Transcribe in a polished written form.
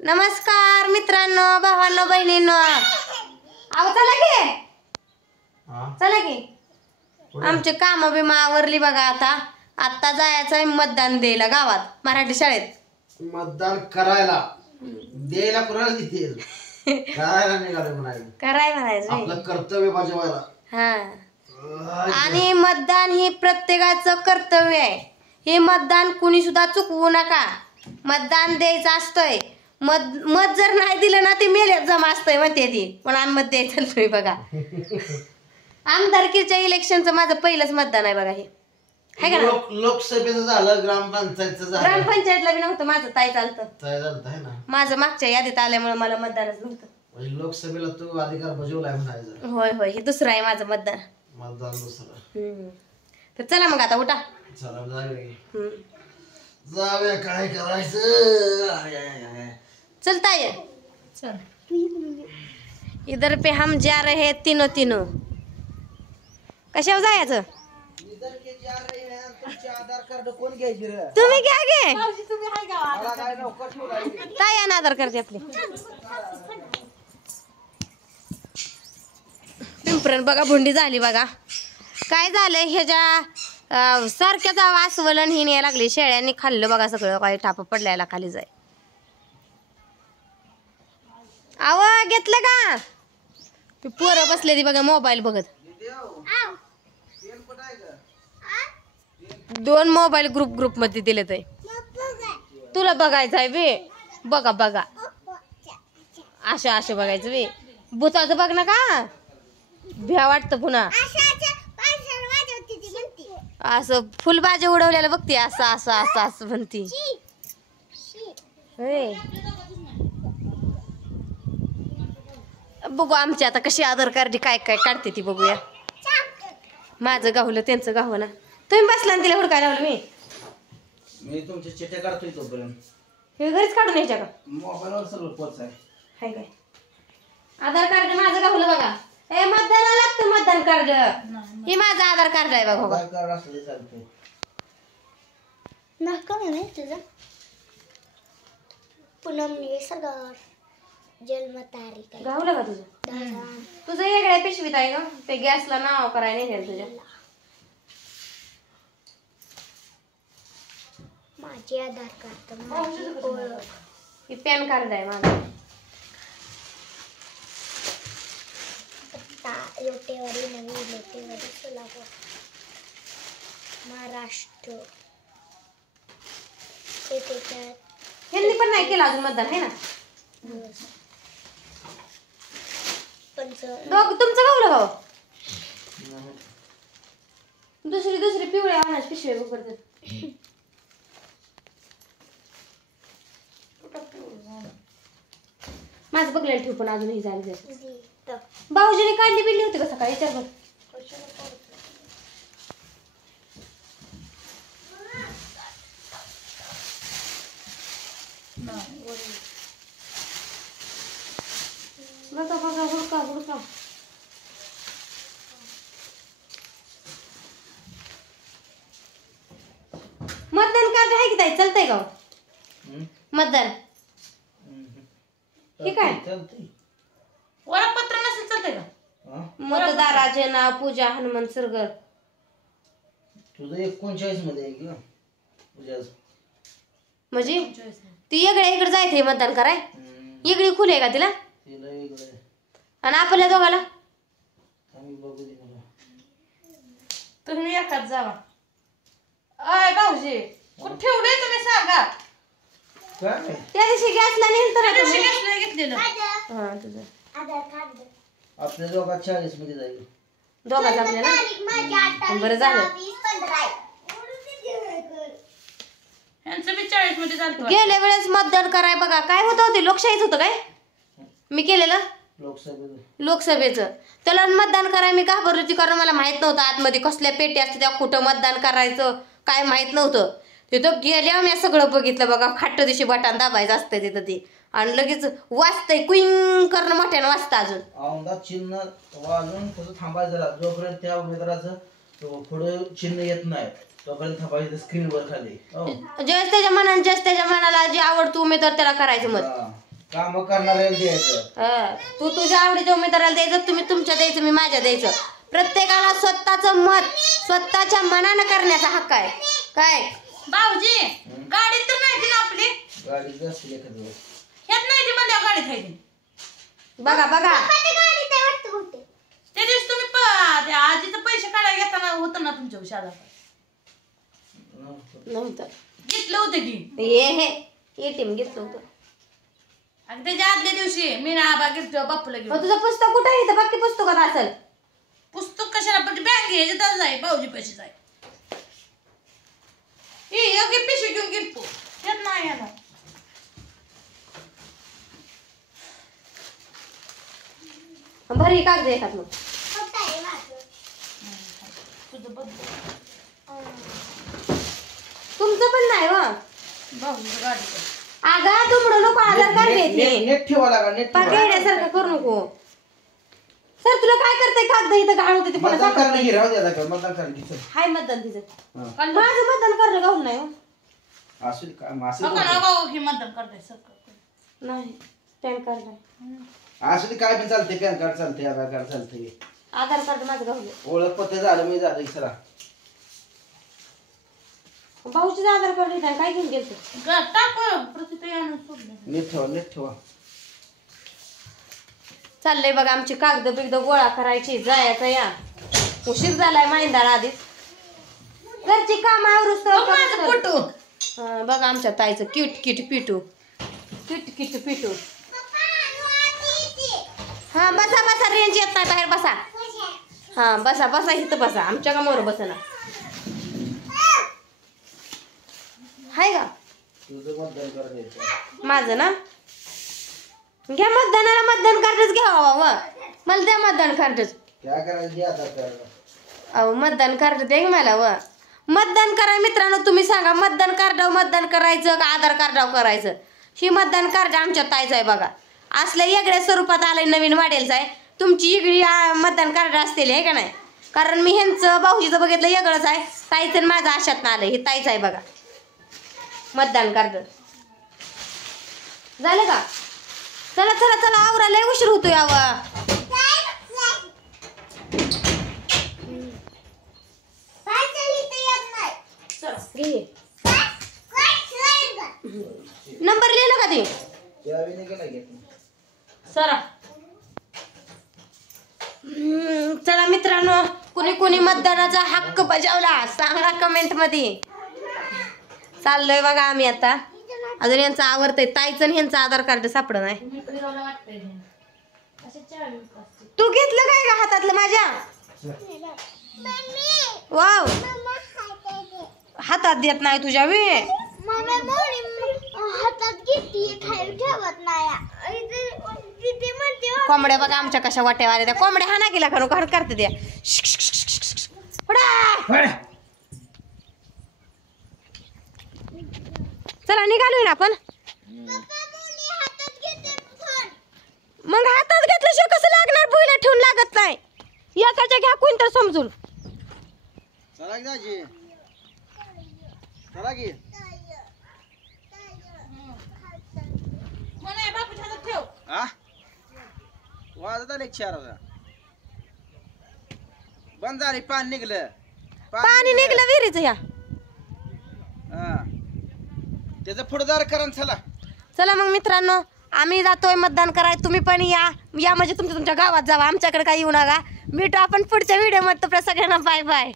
नमस्कार मित्रांनो, भावांनो, बहिणींनो. आव चला की आमचे काम बिमा आवरली बघा. आता जायचंय मतदान द्यायला गावात मराठी शाळेत. मतदान करायला द्यायला कुणाला देतील? करायला निघाले म्हणायचं, कराय म्हणायचं आपलं कर्तव्य बजावायला. हा, आणि मतदान हे प्रत्येकाचं कर्तव्य आहे. हे मतदान कुणी सुद्धा चुकवू नका. मतदान द्यायचं असतंय. मत जर नाही दिलं ना ते मेले जमा असतंय म्हणते ती. पण आम्ही मत द्यायचं तुम्ही बघा. आमदारकीच्या इलेक्शनचं माझं पहिलंच मतदान आहे बघा. हे आहे का ना? लोकसभेचं झालं, ग्रामपंचायतचं झालं. ग्रामपंचायतला बी नव्हतं माझं, ताई चालतं. तयार झालं आहे ना. माझं मागच्या यादीत आल्यामुळे मला मतदानच नव्हतं. म्हणजे लोकसभेला तू अधिकार बजावलाय म्हणायचं. होय होय, हे दुसरं आहे माझं मतदान. मतदान दुसरं. तर चला मग आता उठा. चला जाऊया काय करायचं. चलता है चल. इधर पे हम जा रहे हैं तीनों. कशावर जायचं? आधार कार्ड कोण घ्यायची रे? तुम्ही घ्या गे. ताई आणि आधार कार्ड आपले. पिंपरण बघा भुंडी झाली बघा. काय झालंय ह्याच्या सारख्या जावा अस्वलन ही न्याय लागली. शेळ्यांनी खाल्लं बघा सगळं. काही टाप पडल्याला खाली जाय. आव घेतलं का? ती पोरं बसले ती बघा मोबाईल बघत. 2 मोबाईल ग्रुप मध्ये दिले ते. तुला बघायचं आहे बे? बघा अशा बघायचं बे. भूताचं बघ ना का भ्या वाटतं पुन्हा. असं फुलबाजी उडवल्याला बघते. असं म्हणती. बघू आमची आता कशी आधार कार्ड काय काढते ती बघूया. माझं गावलं त्यांचं गावं ना. तुम्ही बसला ना तिला हुडकाय लावलं. मी तुमच्या चिठ्ठ्या काढतोय तोपर्यंत. हे घरीच काढून यायच्या का? मोबाईलवर सर्व पोच आहे. हाय काय आधार कार्ड माझं गावलं बघा. ए मतदानाला लागतं मतदान कार्ड. हे माझं आधार कार्ड आहे बघा. आधार कार्ड असलं चालतंय. नाका म्हणे तुझं पूनम निसर्गावर जन्मतारीख आहे. गावलं का तुझं? तुझं वेगळ्या पिशवीत आहे का? ते गॅसला नाव करायला नाही तुझ्या. माझे आधार कार्ड, माझी ओळख. हे पॅन कार्ड आहे माझं. लोटेवाडी, नवी लोटेवाडी, सोलापूर, महाराष्ट्र. ह्यांनी पण नाही केलं अजून मतदान आहे ना? तुमचं गावलं गाव? दुसरी पिवळ्या वाहनाची पिशवी करतात. माझं बघलेलं ठेव पण अजूनही झाली. भाऊजीने काढली बिल्ली होती का सकाळी? विचार बघा हुडका. मतदान कार्ड आहे की ताई? चालतंय का मतदान? हे काय ओळखपत्र नसेल चालतंय का? मतदाराचे नाव पूजा हनुमंत सरगर. तुझं 39 मध्ये आहे की म्हणजे ती इकडे जायचंय मतदान कराय. इकडे खुले आहे का तिला? आणि आपल्या दोघाला तुम्ही एकाच जावा. अय भाऊजी कुठे ठेवले तुम्ही सांगा. त्या दिवशी गॅसला नेलं घेतलेलं. हा तुझं आधार कार्ड आपल्या दोघात 40 मध्ये जाईल. दोघांचं आपल्याला बरं झालं. गेल्या वेळेस मतदान कराय बघा काय होतं ते लोकशाहीच होतं काय मी केलेलं लोकसभेचं. त्याला मतदान कराय मी घाबरली होती कारण मला माहित नव्हतं आतमध्ये कसल्या पेटी असते त्या कुठं मतदान करायचं काय माहित नव्हतं. तिथं गेल्यावर मी सगळं बघितलं बघा. खाट्ट दिवशी बटन दाबायचं असतं तिथं ते आणि लगेच वाजतंय क्विंग करणं मोठ्यानं वाजतं. अजून चिन्ह वाजून कसं थांबायचं जोपर्यंत त्या उमेदवाराचं पुढे चिन्ह येत नाही तोपर्यंत थांबायचं स्क्रीनवर खाली. ज्यावेळेस त्याच्या मनाला जे आवडतो उमेदवार त्याला करायचं मत. काम करणाऱ्याला द्यायचं. तू तुझ्या आवडीच्या उमेदवाराला द्यायचं, तुम्ही तुमच्या द्यायचं, मी माझ्या द्यायचं. प्रत्येकाला स्वतःचं मत स्वतःच्या मनानं करण्याचा हक्क आहे. काय भाऊजी गाडीत तर नाही ती ना आपली गाडी असते एखादं वेळेस. ह्यात नाही ती म्हणजे गाडीत आहे ती. बघा बघा त्या दिवशी तुम्ही त्या आजीचं पैसे काढायला घेताना होतं ना तुमच्या शाळा नव्हतं घेतलं होतं की. हे ATM घेतलं होतं. आणि त्याच्या आदल्या दिवशी मी ना आबा घेतो बापूला घेऊन. तुझं पुस्तक कुठं आहे? इथं बाकी पुस्तकात असेल. पुस्तक कशाला पण बँक घ्यायचे जाय भाऊजी पैसे जाय योग्य पिशवी घेऊन गेलतो त्यात नाही आला. भरी कागद येतात मग. तुझं बघ तुमचं पण नाही व. भाऊजीचं गाडी अगं तुमडं नको, आधार कार्ड घेतले. नेट ठेवा लागा, नेट ठेवा. पागेड्यासारखं करू नको. सर तुला काय करताय? कागद इथं घाण होते ते पुन्हा मतदान सापडत करणं नाही. घे, राहू द्या आता, मतदान करणं घे, चल. हाय मतदान तिचं. हा. माझं मतदान करणं गाऊन नाही हो. असू दे, असू बघा दे. ना भाऊ हे मतदान करताय सगळं. नाही पॅन कार्ड नाही. असू दे, काय पण चालते. पॅन कार्ड चालते, आधार कार्ड चालते, आधार कार्ड माझं गावलं. ओळखपत्र झालं मी झालं चला. भाऊचं आधार कार्ड येत काय घेऊन गेलतो. टाक प्रतिक्रिया आणून सोडलं. नेट ठेवा, नेट ठेवा. चाललंय बघा आमची कागद बिगद गोळा करायची, जायचं या. उशीर झालाय माहिंदार आधीच. घरची काम आवरूस तर बघ माझं फोटो. बघा आमच्या ताईचं किट किट पिटू. Kit kit पिटू. हा बसा बसा, रेंज येत नाही बाहेर बसा. हा बसा बसा, इथं बसा. आमच्या का मोर बसा ना. हाय का तुझं मतदान करायचं. माझं ना घ्या मतदानाला मतदान कार्डच घ्यावा व. मला द्या मतदान कार्डच. काय करायचं घे आधार कार्ड. अहो मतदान कार्ड द्या की मला व. मतदान करा मित्रांनो, तुम्ही सांगा मतदान कार्डावर मतदान करायचं का आधार कार्डावर करायचं. ही मतदान कार्ड आमच्या ताईचं आहे बघा. असल्या वेगळ्या स्वरूपात आलंय, नवीन मॉडेलचं आहे. तुमची वेगळी मतदान कार्ड असलेली आहे का नाही? कारण मी ह्यांचं भाऊजीचं बघितलं वेगळंच आहे. ताईचं माझं आशात ना आलं. हे ताईचं आहे बघा मतदान कार्ड. झालं का? चला चला चला आवरा, लय उशीर होतोय यावा. नंबर लिहिलं का ते? त्यावेळी गेला घेत. सरा चला मित्रांनो, कुणी कुणी मतदानाचा हक्क बजावला सांगा कमेंट मध्ये. चाललोय बघा आम्ही आता. अजून यांचं आवडतंय ताईचं आणि ह्यांचं आधार कार्ड सापडत नाही. तू घेतलं काय का हातातलं माझ्या? वाव, हातात देत नाही तुझ्या वे. हातात घेते ठेवत नाही. कोंबड्या बघा आमच्या कशा वाट्या आल्या. त्या कोंबड्या हाना गेला का घर करते द्या. चला निघालोय ना आपण. मग हातात घेतल्याशिवाय कसं लागणार? बुईला ठेवून लागत नाही. एकाच्या घ्या कोण तर समजून. चला की दाजी, चला की. म्हणे बापूच्या हातात ठेव. हा वाजत आले 4 वाजता. बंद झाली, पाणी निघलं. पाणी निघलं विहिरीचं या. हा त्याचं फुटदार करा चला. चला मग मित्रांनो, आम्ही जातोय मतदान करायला. तुम्ही पण या या म्हणजे तुमच्या गावात जावा. आमच्याकडे काही येऊ नका. भेटू आपण पुढच्या व्हिडिओ मध्ये. सगळ्यांना बाय बाय.